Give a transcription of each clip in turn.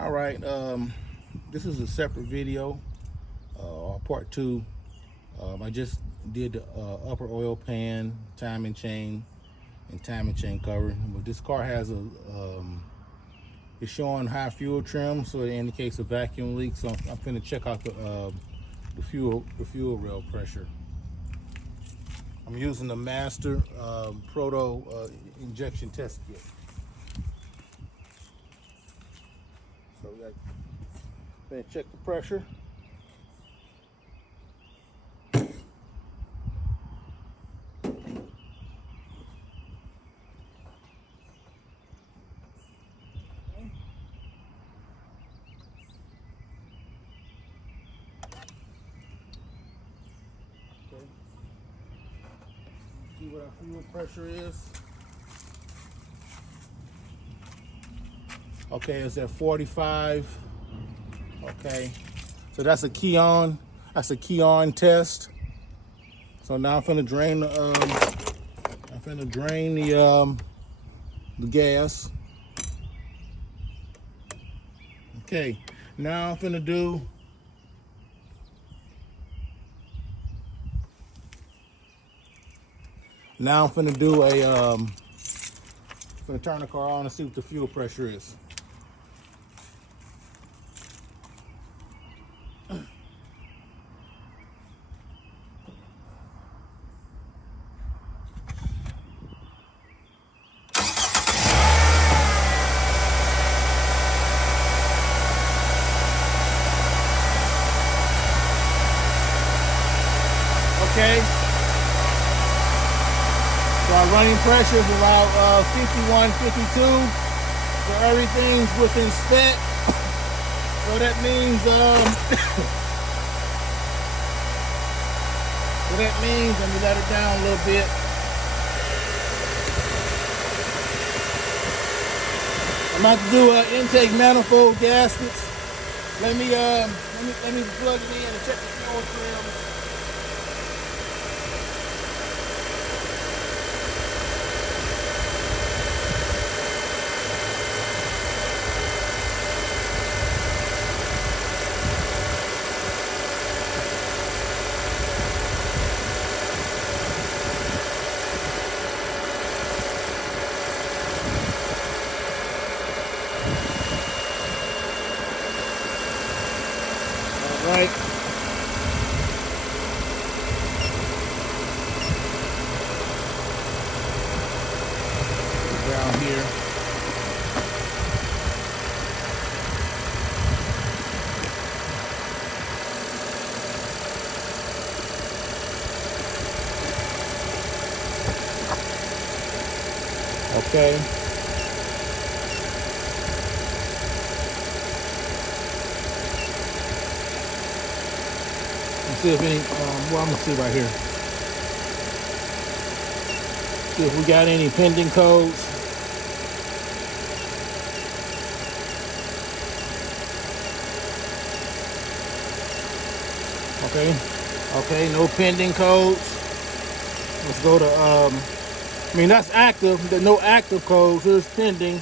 All right, this is a separate video, part two. I just did the upper oil pan, timing chain, and timing chain cover. But this car has it's showing high fuel trim, so it indicates a vacuum leak. So I'm finna check out the fuel rail pressure. I'm using the Master Proto injection test kit. So we got gonna check the pressure. See what our fuel pressure is. Okay, it's at 45. Okay, so that's a key on. That's a key on test. So now I'm finna drain the the gas. Okay, now I'm finna do. Now I'm finna do a finna turn the car on and see what the fuel pressure is. Okay. So our running pressure is about 51, 52. So everything's within spec. So that means let me let it down a little bit. I'm about to do intake manifold gaskets. Let me plug it in and check the fuel trim. Right. Down here. Okay. See if any, well, I'm gonna see right here. See if we got any pending codes. Okay, no pending codes. Let's go to, I mean, that's active, there's no active codes, here's pending.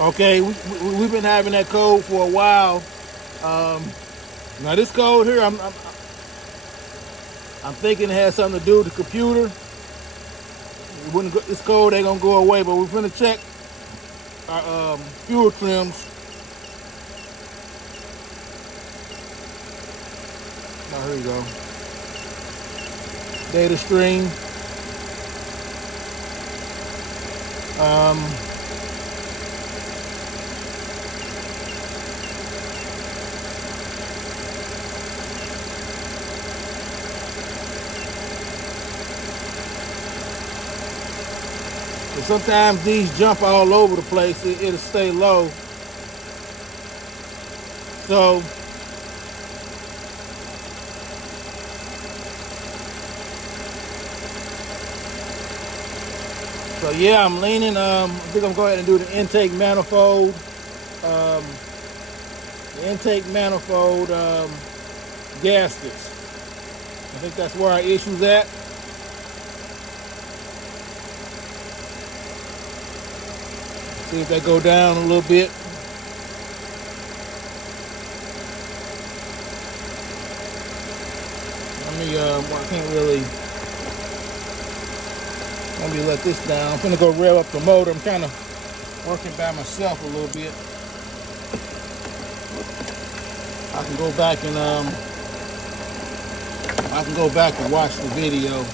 Okay, we've been having that code for a while. Now this code here, I'm thinking it has something to do with the computer. This code ain't gonna go away, but we're gonna check our fuel trims. Now here you go. Data stream. Sometimes these jump all over the place. It'll stay low. So yeah, I'm leaning. I think I'm going to go ahead and do the intake manifold. Gaskets. I think that's where our issue's at. See if they go down a little bit. I can't really, let me let this down. I'm gonna go rev up the motor. I'm kind of working by myself a little bit. I can go back and watch the video.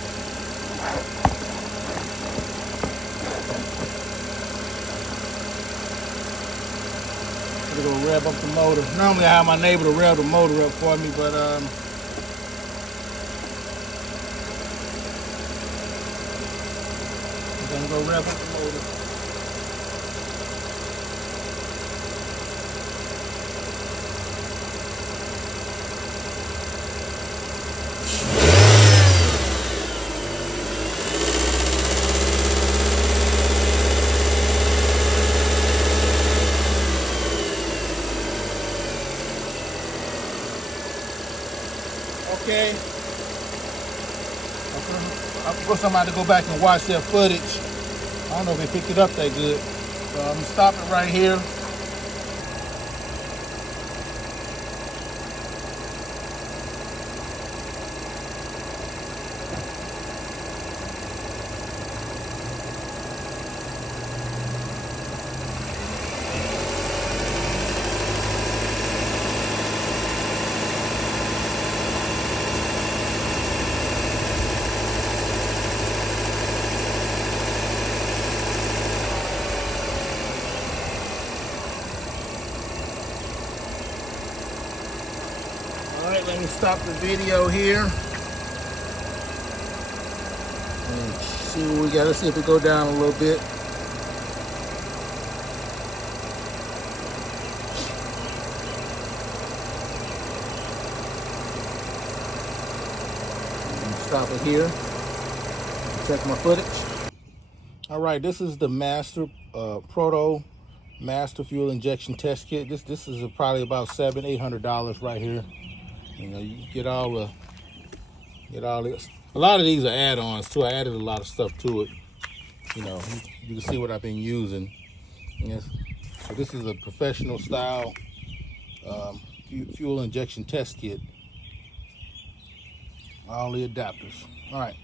I'm gonna go rev up the motor. Normally I have my neighbor to rev the motor up for me, but I'm gonna go rev up the motor. Okay. I'm for somebody to go back and watch their footage. I don't know if they picked it up that good. So I'm gonna stop it right here. All right, let me stop the video here and see what we got. Let's see if it go down a little bit. Stop it here. Check my footage. All right, this is the Proto Master Fuel Injection Test Kit. This is probably about $700-800 right here. You know, you get all this. A lot of these are add-ons too. I added a lot of stuff to it. You know, you can see what I've been using. Yes. So this is a professional style fuel injection test kit. All the adapters. All right.